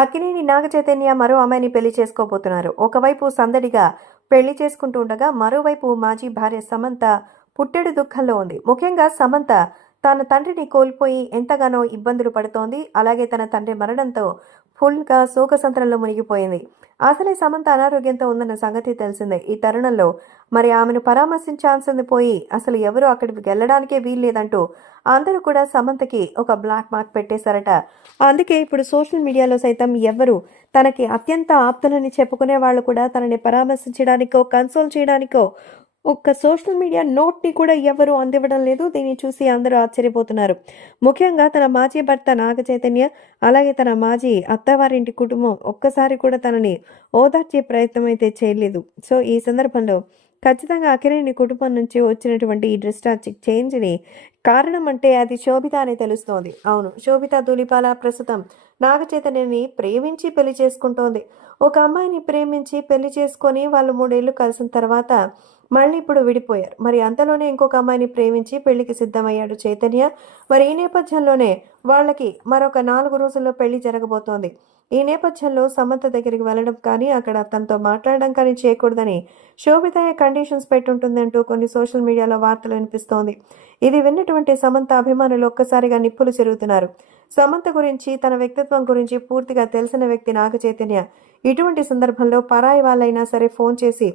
అక్కినేని నాగచైతన్య మరో అమ్మాయిని పెళ్లి చేసుకోబోతున్నారు. ఒకవైపు సందడిగా పెళ్లి చేసుకుంటూ ఉండగా, మరోవైపు మాజీ భార్య సమంత పుట్టెడు దుఃఖంలో ఉంది. ముఖ్యంగా సమంత తన తండ్రిని కోల్పోయి ఎంతగానో ఇబ్బందులు పడుతోంది. అలాగే తన తండ్రి మరణంతో ఫుల్గా శోకసంద్రంలో మునిగిపోయింది. అసలే సమంత అనారోగ్యంతో ఉందన్న సంగతి తెలిసిందే. ఈ తరుణంలో మరి ఆమెను పరామర్శించాల్సింది పోయి అసలు ఎవరు అక్కడికి వెళ్ళడానికే వీల్లేదంటూ అందరూ కూడా సమంతకి ఒక బ్లాక్ మార్క్ పెట్టేశారట. అందుకే ఇప్పుడు సోషల్ మీడియాలో సైతం ఎవరు తనకి అత్యంత ఆప్తులని చెప్పుకునే వాళ్ళు కూడా తనని పరామర్శించడానికో, కన్సోల్ చేయడానికో ఒక్క సోషల్ మీడియా నోట్ని కూడా ఎవరు అందివ్వడం లేదు. దీన్ని చూసి అందరూ ఆశ్చర్యపోతున్నారు. ముఖ్యంగా తన మాజీ భర్త నాగ చైతన్య, అలాగే తన మాజీ అత్తవారింటి కుటుంబం ఒక్కసారి కూడా తనని ఓదార్చే ప్రయత్నం అయితే చేయలేదు. సో ఈ సందర్భంలో ఖచ్చితంగా అక్కినేని కుటుంబం నుంచి వచ్చినటువంటి ఈ డ్రెస్టాచిక్ చేంజ్ని కారణం అంటే అది శోభిత అని తెలుస్తోంది. అవును, శోభిత ధూళిపాల ప్రస్తుతం నాగ చైతన్యని ప్రేమించి పెళ్లి చేసుకుంటోంది. ఒక అమ్మాయిని ప్రేమించి పెళ్లి చేసుకొని వాళ్ళు 3 ఏళ్లు కలిసిన తర్వాత మళ్ళీ ఇప్పుడు విడిపోయారు. మరి అంతలోనే ఇంకొక అమ్మాయిని ప్రేమించి పెళ్లికి సిద్ధమయ్యాడు చైతన్య. మరి ఈ నేపథ్యంలోనే వాళ్ళకి మరొక 4 రోజుల్లో పెళ్లి జరగబోతోంది. ఈ నేపథ్యంలో సమంత దగ్గరికి వెళ్ళడం కానీ, అక్కడ తనతో మాట్లాడడం కానీ చేయకూడదని శోభితయ్య కండిషన్స్ పెట్టుంటుందంటూ కొన్ని సోషల్ మీడియాలో వార్తలు వినిపిస్తోంది. ఇది విన్నటువంటి సమంత అభిమానులు ఒక్కసారిగా నిప్పులు చెరుగుతున్నారు. సమంత గురించి, తన వ్యక్తిత్వం గురించి పూర్తిగా తెలిసిన వ్యక్తి నాగ చైతన్య ఇటువంటి సందర్భంలో పరాయి వాళ్ళైనా సరే ఫోన్ చేసి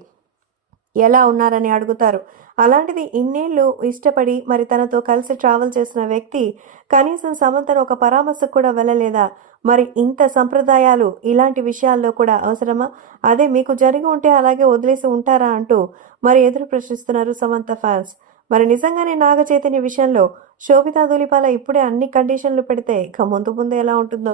ఎలా ఉన్నారని అడుగుతారు. అలాంటిది ఇన్నేళ్లు ఇష్టపడి మరి తనతో కలిసి ట్రావెల్ చేసిన వ్యక్తి కనీసం సమంతను ఒక పరామర్శకు కూడా వెళ్ళలేదా? మరి ఇంత సంప్రదాయాలు ఇలాంటి విషయాల్లో కూడా అవసరమా? అదే మీకు జరిగి ఉంటే అలాగే వదిలేసి ఉంటారా అంటూ మరి ఎదురు ప్రశ్నిస్తున్నారు సమంత ఫ్యాన్స్. మరి నిజంగానే నాగ చైతన్య విషయంలో శోభితా ధూళిపాల ఇప్పుడే అన్ని కండిషన్లు పెడితే ఇక ముందు ముందు ఎలా ఉంటుందో